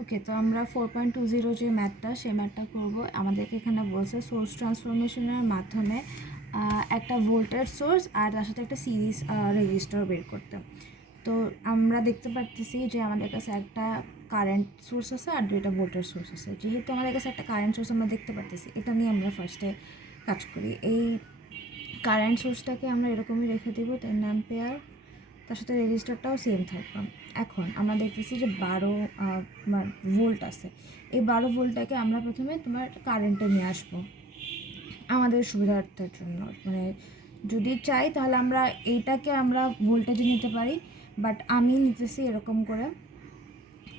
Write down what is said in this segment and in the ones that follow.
ওকে, তো আমরা 4.20 যে ম্যাথটা সেই ম্যাথটা করবো। আমাদেরকে এখানে বলছে সোর্স ট্রান্সফরমেশনের মাধ্যমে একটা ভোল্টেজ সোর্স আর তার সাথে একটা সিরিজ রেজিস্টার বের করতে। তো আমরা দেখতে পারতেছি যে আমাদের কাছে একটা কারেন্ট সোর্স আছে আর দুইটা ভোল্টেজ সোর্স আছে। যেহেতু আমাদের কাছে একটা কারেন্ট সোর্স আমরা দেখতে পারতেছি, এটা নিয়ে আমরা ফার্স্টে কাজ করি। এই কারেন্ট সোর্সটাকে আমরা এরকমই রেখে দেবো 10 অ্যাম্পিয়ার, তার সাথে রেজিস্টারটাও সেম থাকবে। এখন আমরা দেখতেছি যে 12 ভোল্ট আছে। এই 12 ভোল্টটাকে আমরা প্রথমে তোমার কারেন্টে নিয়ে আসবো আমাদের সুবিধার্থের জন্য। মানে যদি চাই তাহলে আমরা এইটাকে আমরা ভোল্টেজে নিতে পারি, বাট আমি নিতেছি এরকম করে।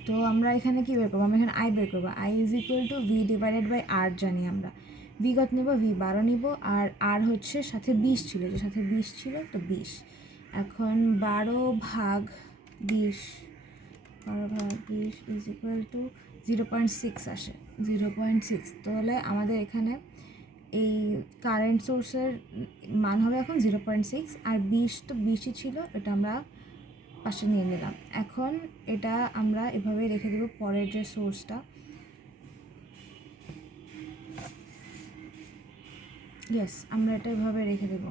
তো আমরা এখানে কী বের করবো? আমরা এখানে আই বের করবো। I is equal to V divided by R জানি আমরা। ভি কত নিব? ভি 12 নিব। আর আর হচ্ছে সাথে 20 ছিল, যে সাথে 20 ছিল, তো 20। এখন 12/20, 12/20 ইজ ইকুয়াল টু 0.6 আসে, 0.6। তাহলে আমাদের এখানে এই কারেন্ট সোর্সের মান হবে এখন 0.6, আর 20 তো 20ই ছিল, এটা আমরা পাশে নিয়ে নিলাম। এখন এটা আমরা এভাবে রেখে দেবো পরের যে সোর্সটা। ইয়েস, আমরা এটা এভাবে রেখে দেবো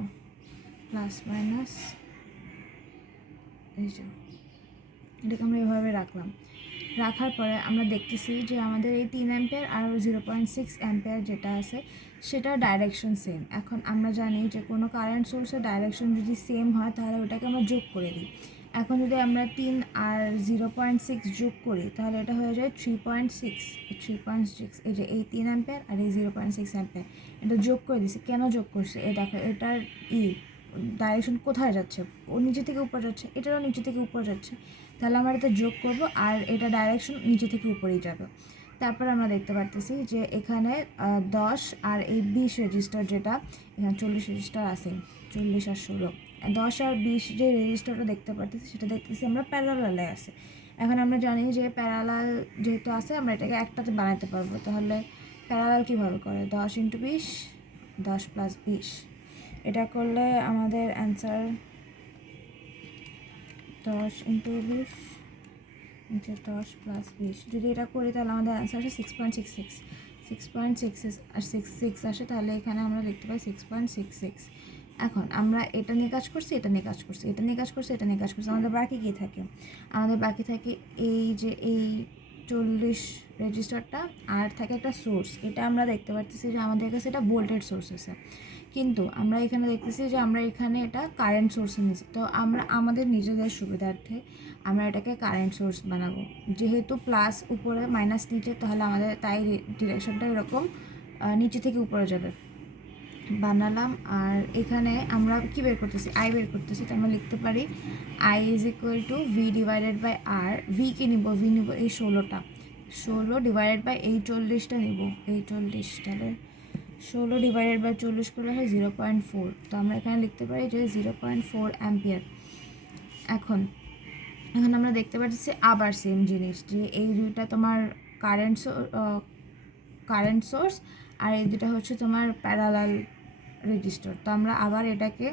প্লাস মাইনাস, এই যে এটাকে আমরা এভাবে রাখলাম। রাখার পরে আমরা দেখতেছি যে আমাদের এই 3 অ্যাম্পিয়ার আর 0.6 অ্যাম্পিয়ার যেটা আছে সেটা ডাইরেকশন সেম। এখন আমরা জানি যে কোনো কারেন্ট সোর্সের ডাইরেকশন যদি সেম হয় তাহলে ওটাকে আমরা যোগ করে দিই। এখন যদি আমরা 3 আর 0.6 যোগ করি তাহলে এটা হয়ে যায় 3.6। 3.6, এই যে এই 3 অ্যাম্পিয়ার আর এই 0.6 অ্যাম্পিয়ার, এটা যোগ করে দিছি। কেন যোগ করছে? এই দেখো এটার ডাইরেকশন কোথায় যাচ্ছে? ও নিচে থেকে উপরে যাচ্ছে, এটারও নিচে থেকে উপরে যাচ্ছে। তাহলে আমরা এটা যোগ করব আর এটা ডাইরেকশন নিচে থেকে উপরেই যাবে। তারপর আমরা দেখতে পারতেছি যে এখানে 10 আর এই 20 রেজিস্টার, যেটা এখানে 40 রেজিস্টার আছে, 40 আর 16, 10 আর 20 যে রেজিস্টারটা দেখতে পারতেছি সেটা দেখতেছি আমরা প্যারালালে আছে। এখন আমরা জানি যে প্যারালাল যেহেতু আছে আমরা এটাকে একটাতে বানাতে পারবো। তাহলে প্যারালাল কীভাবে করে? 10 × 20, 10 + 20, এটা করলে আমাদের অ্যান্সার 10 × 20 × 10 + 20। যদি এটা করি তাহলে আমাদের অ্যান্সার আসে 6.66। 6.66 আর 66 আসে, তাহলে এখানে আমরা লিখতে পাই 6.66। এখন আমরা এটা নিয়ে কাজ করছি, এটা নিয়ে কাজ করছি, এটা নিয়ে কাজ করছি, এটা নিয়ে কাজ করছি। আমাদের বাকি কী থাকে? আমাদের বাকি থাকে এই যে এই 40 রেজিস্টারটা, আর থাকে একটা সোর্স। এটা আমরা দেখতে পাচ্ছি যে আমাদের কাছে এটা ভোল্টেজ সোর্স আছে, কিন্তু আমরা এখানে দেখতেছি যে আমরা এখানে এটা কারেন্ট সোর্সে নিচ্ছি। তো আমরা আমাদের নিজেদের সুবিধার্থে আমরা এটাকে কারেন্ট সোর্স বানাবো। যেহেতু প্লাস উপরে মাইনাস নিচে, তাহলে আমাদের তাই ডিরেকশনটা এরকম নিচে থেকে উপরে যাবে বানালাম। আর এখানে আমরা কি বের করতেছি? আই বের করতেছি। তো আমরা লিখতে পারি I is equal to V divided by R. ভিকে নিব, ভি নিব এই 16টা, 16 ডিভাইডেড বাই এই 40টা নিব, এই 40। তাহলে 16 ডিভাইডেড বাই 40 করলে হয় 0.4। তো আমরা এখানে লিখতে পারি যে 0.4 অ্যাম্পিয়ার। এখন আমরা দেখতে পাচ্ছি আবার সেম জিনিস, যে এই দুইটা তোমার কারেন্ট সোর্স আর এই দুটা হচ্ছে তোমার প্যারালাল রেজিস্টার। তো আমরা আবার এটাকে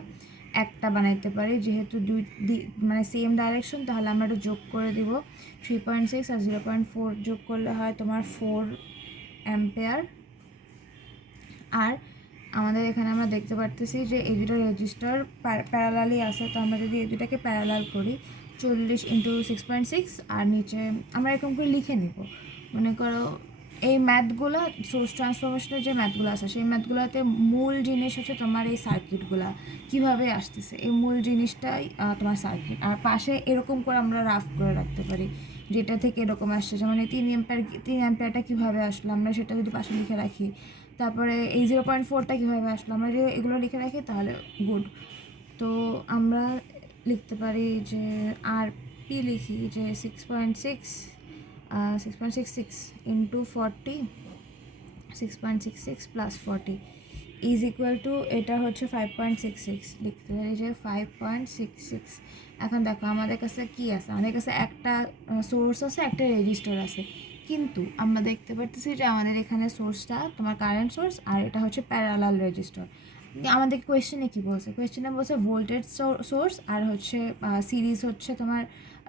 একটা বানাইতে পারি, যেহেতু মানে সেম ডাইরেকশন, তাহলে আমরা এটা যোগ করে দিব। 3.6 আর 0.4 যোগ করলে হয় তোমার 4 অ্যাম্পিয়ার। আর আমাদের এখানে আমরা দেখতে পারতেছি যে এই দুটো রেজিস্টার প্যারালালি আছে। তো আমরা যদি এই দুটাকে প্যারালাল করি, 40 × 6.6, আর নিচে আমরা এরকম করে লিখে নিব। মনে করো এই ম্যাথগুলো, সোর্স ট্রান্সফরমেশনের যে ম্যাথগুলো আছে সেই ম্যাথগুলোতে মূল জিনিস হচ্ছে তোমার এই সার্কিটগুলো কীভাবে আসতেছে, এই মূল জিনিসটাই তোমার সার্কিট। আর পাশে এরকম করে আমরা রাফ করে রাখতে পারি যেটা থেকে এরকম আসছে, যেমন এই 3 অ্যাম্পিয়ারটা কীভাবে আসলো আমরা সেটা যদি পাশে লিখে রাখি। তারপরে এই 0.4টা কীভাবে আসলো আমরা যদি এগুলো লিখে রাখি তাহলে গুড। তো আমরা লিখতে পারি যে আর পি লিখি যে 6.66 × 40, 6.66 + 40 ইজ ইকুয়াল টু, এটা হচ্ছে 5.66। লিখতে পারি যে 5.66। এখন দেখো আমাদের কাছে কী আছে? আমাদের কাছে একটা সোর্স আছে, একটা রেজিস্টার আছে, কিন্তু আমরা দেখতে পারতেছি যে আমাদের এখানে সোর্সটা তোমার কারেন্ট সোর্স আর এটা হচ্ছে প্যারালাল রেজিস্টার। আমাদের কোয়েশ্চেনে কী বলছে? কোয়েশ্চেনে বলছে ভোল্টেজ সোর্স আর হচ্ছে সিরিজ হচ্ছে তোমার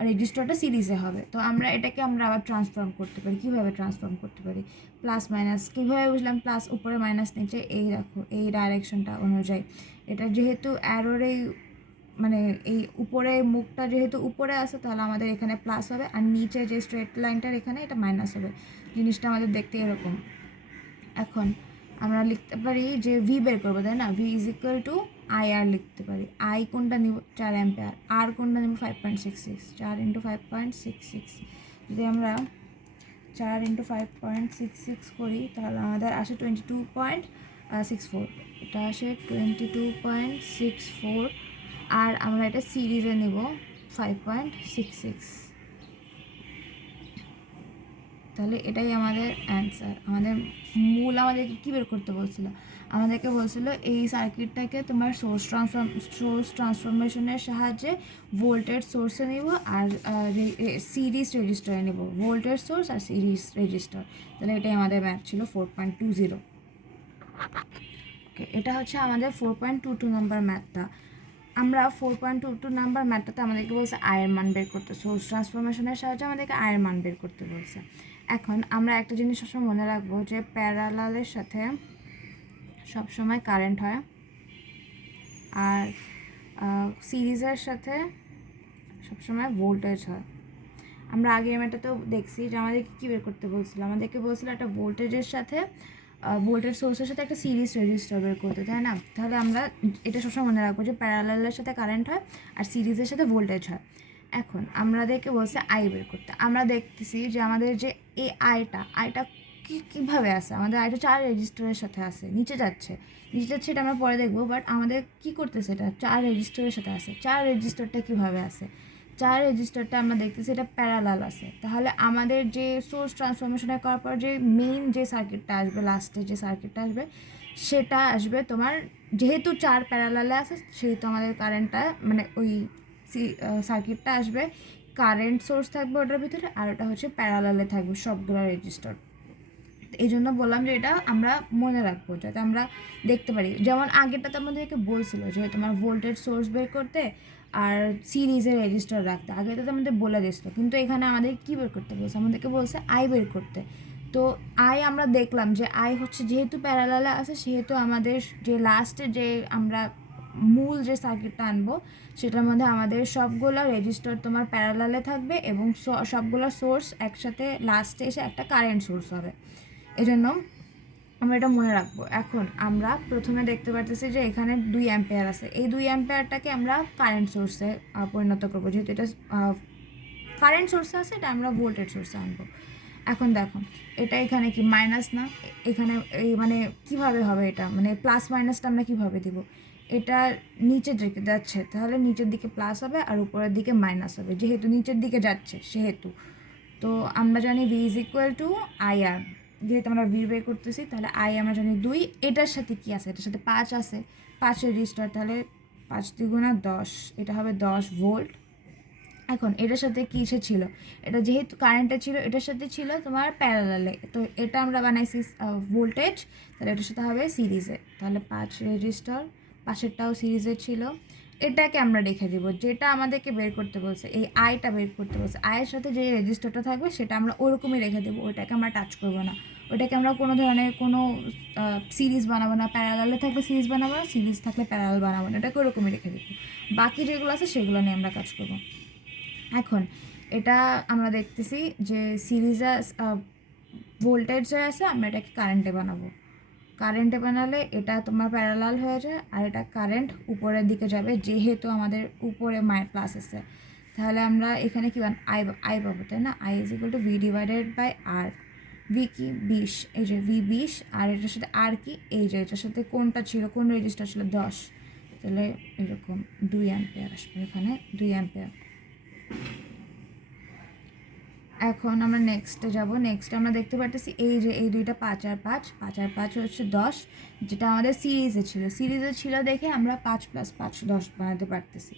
রেজিস্টারটা সিরিজে হবে। তো আমরা এটাকে আমরা আবার ট্রান্সফর্ম করতে পারি। কীভাবে ট্রান্সফর্ম করতে পারি? প্লাস মাইনাস কীভাবে বুঝলাম? প্লাস উপরে মাইনাস নিচে, এই দেখো এই ডাইরেকশনটা অনুযায়ী। এটা যেহেতু অ্যারোর এই মানে এই উপরে মুখটা যেহেতু উপরে আসে, তাহলে আমাদের এখানে প্লাস হবে, আর নিচে যে স্ট্রেট লাইনটার এখানে এটা মাইনাস হবে। জিনিসটা আমাদের দেখতে এরকম। এখন আমরা লিখতে পারি যে ভি বের করবো, তাই না? V is equal to I R লিখতে পারি। আই কোনটা নিব? 4 অ্যাম্পিয়ার। আর কোনটা নিব? 5.66। 4 × 5.66। যদি আমরা 4 × 5.66 করি, তাহলে আমাদের আসে 22.64। এটা আসে 22.64। আর আমরা এটা সিরিজে নেব 5.66। তাহলে এটাই আমাদের অ্যান্সার। আমাদেরকে কী বের করতে বলছিল? আমাদেরকে বলছিল এই সার্কিটটাকে তোমার সোর্স ট্রান্সফরমেশনের সাহায্যে ভোল্টেজ সোর্সে নিব আর সিরিজ রেজিস্টারে নেব। ভোল্টেজ সোর্স আর সিরিজ রেজিস্টার। তাহলে এটাই আমাদের ম্যাথ ছিল 4.20। ওকে, এটা হচ্ছে আমাদের 4.22 নম্বর ম্যাথটা। আমরা 4.22 নাম্বার ম্যাথটাতে আমাদেরকে বলছে আয়ের মান বের করতে। সোর্স ট্রান্সফরমেশনের সাহায্যে আমাদেরকে আয়ের মান বের করতে বলছে। এখন আমরা একটা জিনিস সবসময় মনে রাখবো যে প্যারালালের সাথে সবসময় কারেন্ট হয়, আর সিরিজের সাথে সবসময় ভোল্টেজ হয়। আমরা আগের ম্যাথটাতেও দেখছি যে আমাদেরকে কী বের করতে বলছিল। আমাদেরকে বলছিল একটা ভোল্টেজের সাথে ভোল্টেজ সোর্সের সাথে একটা সিরিজ রেজিস্টার বের করতে, তাই না? তাহলে আমরা এটা সবসময় মনে রাখবো যে প্যারালালের সাথে কারেন্ট হয় আর সিরিজের সাথে ভোল্টেজ হয়। এখন আমাদেরকে বলছে আই বের করতে। আমরা দেখতেছি যে আমাদের যে এই আইটা কীভাবে আসে? আমাদের আইটা 4 রেজিস্টারের সাথে আসে, নিচে যাচ্ছে এটা আমরা পরে দেখবো। বাট আমাদের কী করতেছে? এটা 4 রেজিস্টারের সাথে আসে। 4 রেজিস্টারটা কীভাবে আসে? 4 রেজিস্টারটা আমরা দেখতেছি এটা প্যারালাল আছে। তাহলে আমাদের যে সোর্স ট্রান্সফরমেশনে করার পর যে মেইন যে সার্কিটটা আসবে, লাস্টে যে সার্কিটটা আসবে, সেটা আসবে তোমার, যেহেতু 4 প্যারালালে আছে সেহেতু আমাদের কারেন্টটা মানে ওই সার্কিটটা আসবে, কারেন্ট সোর্স থাকবে ওটার ভিতরে, আর ওটা হচ্ছে প্যারালালে থাকবে সবগুলো রেজিস্টার। এই জন্য বললাম যে এটা আমরা মনে রাখবো যাতে আমরা দেখতে পারি। যেমন আগেরটাতে আমাদেরকে বলছিল যে তোমার ভোল্টেজ সোর্স বের করতে আর সিরিজে রেজিস্টার রাখতে, আগেটাতে আমাদের বলে দিয়েছিল। কিন্তু এখানে আমাদের কী বের করতে বলছে? আমাদেরকে বলছে আই বের করতে। তো আই আমরা দেখলাম যে আই হচ্ছে যেহেতু প্যারালালে আছে, সেহেতু আমাদের যে লাস্টে যে আমরা মূল যে সার্কিটটা আনবো, সেটার মধ্যে আমাদের সবগুলো রেজিস্টার তোমার প্যারালালে থাকবে এবং সবগুলো সোর্স একসাথে লাস্টে এসে একটা কারেন্ট সোর্স হবে। এজন্য আমরা এটা মনে রাখবো। এখন আমরা প্রথমে দেখতে পারতেছি যে এখানে 2 অ্যাম্পিয়ার আছে। এই 2 অ্যাম্পিয়ারটাকে আমরা কারেন্ট সোর্সে পরিণত করবো। যেহেতু এটা কারেন্ট সোর্সে আছে, এটা আমরা ভোল্টেজ সোর্সে আনবো। এখন দেখো এটা এখানে কি মাইনাস না? এখানে এই মানে কীভাবে হবে এটা? মানে প্লাস মাইনাসটা আমরা কীভাবে দিব? এটা নিচের দিকে যাচ্ছে, তাহলে নিচের দিকে প্লাস হবে আর উপরের দিকে মাইনাস হবে, যেহেতু নিচের দিকে যাচ্ছে সেহেতু। তো আমরা জানি V is equal to I R. যেহেতু আমরা ভি বের করতেছি, তাহলে আই আমরা জানি 2। এটার সাথে কি আছে? এটার সাথে 5 আছে, 5 রেজিস্টার, তাহলে 5 × 10, এটা হবে 10 ভোল্ট। এখন এটার সাথে কিসে ছিল? এটা যেহেতু কারেন্টে ছিল, এটার সাথে ছিল তোমার প্যারালালে। তো এটা আমরা বানাইছি ভোল্টেজ, তাহলে এটার সাথে হবে সিরিজে। তাহলে 5 রেজিস্টার, পাশেরটাও সিরিজে ছিল। এটাকে আমরা রেখে দেবো, যেটা আমাদেরকে বের করতে বলছে, এই আইটা বের করতে বলছে। আয়ের সাথে যে রেজিস্টারটা থাকবে সেটা আমরা ওরকমই রেখে দেবো, ওইটাকে আমরা টাচ করবো না। ওইটাকে আমরা কোনো ধরনের কোনো সিরিজ বানাবো না। প্যারালালে থাকলে সিরিজ বানাবো না, সিরিজ থাকলে প্যারালাল বানাবো না, এটাকে ওরকমই রেখে দেবো। বাকি যেগুলো আছে সেগুলো নিয়ে আমরা কাজ করবো। এখন এটা আমরা দেখতেছি যে সিরিজে ভোল্টেজ আছে, আমরা এটাকে কারেন্টে বানাবো। কারেন্টে বানালে এটা তোমার প্যারালাল হয়ে যায়, আর এটা কারেন্ট উপরের দিকে যাবে, যেহেতু আমাদের উপরে প্লাস আছে। তাহলে আমরা এখানে কি আই পাবো, তাই না? I is equal to V divided by R. V কি? 20। এই যে ভি 20, আর এটার সাথে আর কি? এই যে এটার সাথে কোনটা ছিল, কোন রেজিস্টার ছিল? 10। তাহলে এরকম 2 অ্যাম্পিয়ার আসবে, এখানে 2 অ্যাম্পিয়ার। এখন আমরা নেক্সটে যাব। নেক্সটে আমরা দেখতে পারতেছি এই যে এই দুইটা 5 আর 5, 5 আর 5 হচ্ছে 10, যেটা আমাদের সিরিজে ছিল দেখে আমরা 5 + 5 10 বানাতে পারতেছি।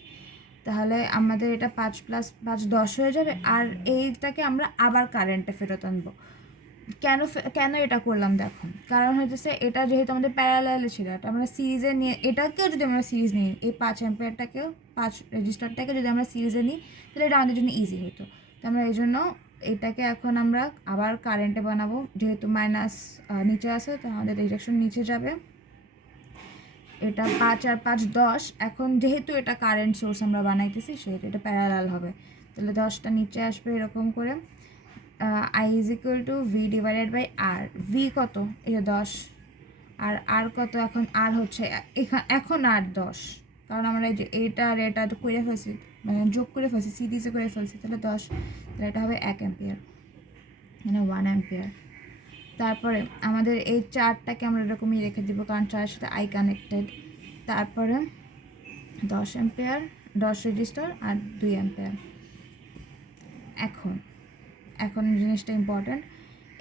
তাহলে আমাদের এটা 5 + 5 10 হয়ে যাবে, আর এইটাকে আমরা আবার কারেন্টে ফেরত আনবো। কেন এটা করলাম দেখো, কারণ হচ্ছে এটা যেহেতু আমাদের প্যারালালে ছিল, এটা আমরা সিরিজে নিয়ে, এটাকেও যদি আমরা সিরিজ নিই, এই 5 অ্যাম্পিয়ারটাকেও 5 রেজিস্টারটাকে যদি আমরা সিরিজে নিই তাহলে এটা আমাদের জন্য ইজি হতো। তো আমরা এই জন্য এটাকে এখন আমরা আবার কারেন্টে বানাবো, যেহেতু মাইনাস নিচে আছে তো আমাদের ডিরেকশন নিচে যাবে। এটা 5 আর 5 10, এখন যেহেতু এটা কারেন্ট সোর্স আমরা বানাইতেছি সেহেতু এটা প্যারালাল হবে, তাহলে 10টা নিচে আসবে এরকম করে। I is equal to V divided by R. V কত, এটা 10, আর আর কত, এখন আর হচ্ছে এখন আর 10, কারণ আমরা এই যে এইটা আর এটা করে ফেলছি, মানে যোগ করে ফেলছি, সিরিজে করে ফেলছি, তাহলে 10, তাহলে এটা হবে 1 অ্যাম্পিয়ার, মানে 1 অ্যাম্পিয়ার। তারপরে আমাদের এই চারটাকে আমরা এরকমই রেখে দিব, কারণ চারের সাথে আই কানেক্টেড। তারপরে 10 অ্যাম্পিয়ার, 10 রেজিস্টার আর 2 অ্যাম্পিয়ার। এখন জিনিসটা ইম্পর্ট্যান্ট,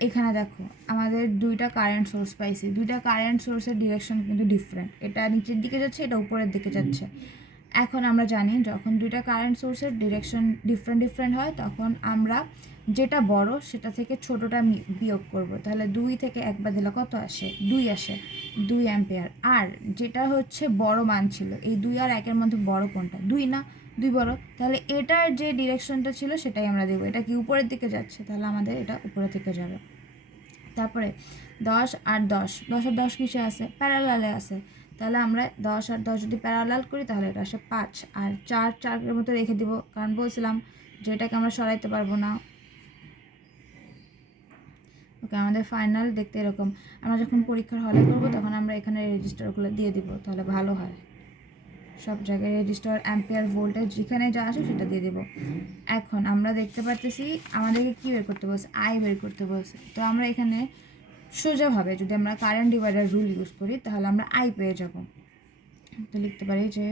এখানে দেখো আমাদের দুইটা কারেন্ট সোর্স পাইছি, দুইটা কারেন্ট সোর্সের ডিরেকশন কিন্তু ডিফারেন্ট, এটা নিচের দিকে যাচ্ছে, এটা উপরের দিকে যাচ্ছে। এখন আমরা জানি যখন দুইটা কারেন্ট সোর্সের ডিরেকশন ডিফারেন্ট হয় তখন আমরা যেটা বড় সেটা থেকে ছোটোটা বিয়োগ করব, তাহলে 2 থেকে 1 বাদ দিলে কত আসে, 2 আসে, 2 অ্যাম্পিয়ার। আর যেটা হচ্ছে বড় মান ছিল, এই 2 আর 1-এর মধ্যে বড় কোনটা, 2 না, 2 বড়, তাহলে এটার যে ডিরেকশনটা ছিল সেটাই আমরা দেবো। এটা কি উপরের দিকে যাচ্ছে, তাহলে আমাদের এটা উপরের দিকে যাবে। তারপরে 10 আর 10, 10 আর 10 কিসে আছে, প্যারালালে আছে, তাহলে আমরা 10 আর 10 যদি প্যারালাল করি তাহলে এটা আসে 5, আর 4 মতো রেখে দিব, কারণ বলছিলাম যে এটাকে আমরা সরাইতে পারবো না। ওকে, আমাদের ফাইনাল দেখতে এরকম, আমরা যখন পরীক্ষার হলে করবো তখন আমরা এখানে রেজিস্টারগুলো দিয়ে দিব, তাহলে ভালো হয়, সব জায়গায় রেজিস্টার, অ্যাম্পিয়ার, ভোল্টেজ যেখানে যা আসে সেটা দিয়ে দেবো। এখন আমরা দেখতে পারতেছি আমাদেরকে কী বের করতে বলছে, আই বের করতে বলছে। তো আমরা এখানে সোজাভাবে যদি আমরা কারেন্ট ডিভাইডার রুল ইউজ করি তাহলে আমরা আই পেয়ে যাব। তো লিখতে পারি যে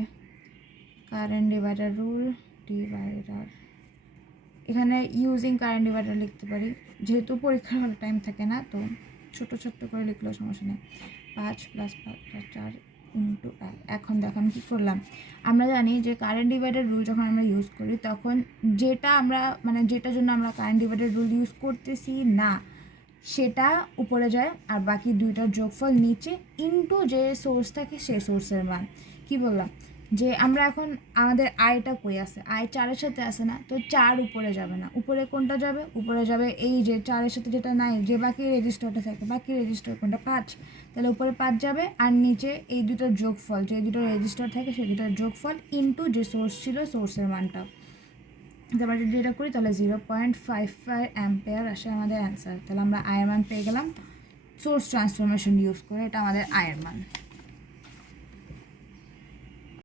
কারেন্ট ডিভাইডার রুল ডিভাইডার, এখানে ইউজিং কারেন্ট ডিভাইডার লিখতে পারি, যেহেতু পরীক্ষার হলে টাইম থাকে না তো ছোট করে লিখলেও সমস্যা নেই। 5 + 5 + 4 × 1। এখন দেখো আমি কী করলাম, আমরা জানি যে কারেন্ট ডিভাইডার রুল যখন আমরা ইউজ করি তখন যেটা আমরা মানে যেটার জন্য আমরা কারেন্ট ডিভাইডার রুল ইউজ করতেছি না সেটা উপরে যায়, আর বাকি দুইটার যোগফল নিচে ইনটু যে সোর্স থাকে সেই সোর্সের মান। কি বললাম যে আমরা এখন আমাদের আয়টা কই আছে, আয় 4-এর সাথে আসে না, তো 4 উপরে যাবে না, উপরে কোনটা যাবে, উপরে যাবে এই যে 4-এর সাথে যেটা নাই, যে বাকি রেজিস্টারটা থাকে, বাকি রেজিস্টার কোনটা, 5, তাহলে উপরে 5 যাবে, আর নিচে এই দুটোর যোগফল, যে দুটো রেজিস্টার থাকে সেই দুটোর যোগফল ইনটু যে সোর্স ছিল সোর্সের মানটা। তারপরে যদি এটা করি তাহলে 0.55 অ্যাম্পিয়ার আসে আমাদের অ্যান্সার। তাহলে আমরা আয়ের মান পেয়ে গেলাম সোর্স ট্রান্সফরমেশন ইউজ করে, এটা আমাদের আয়ের মান।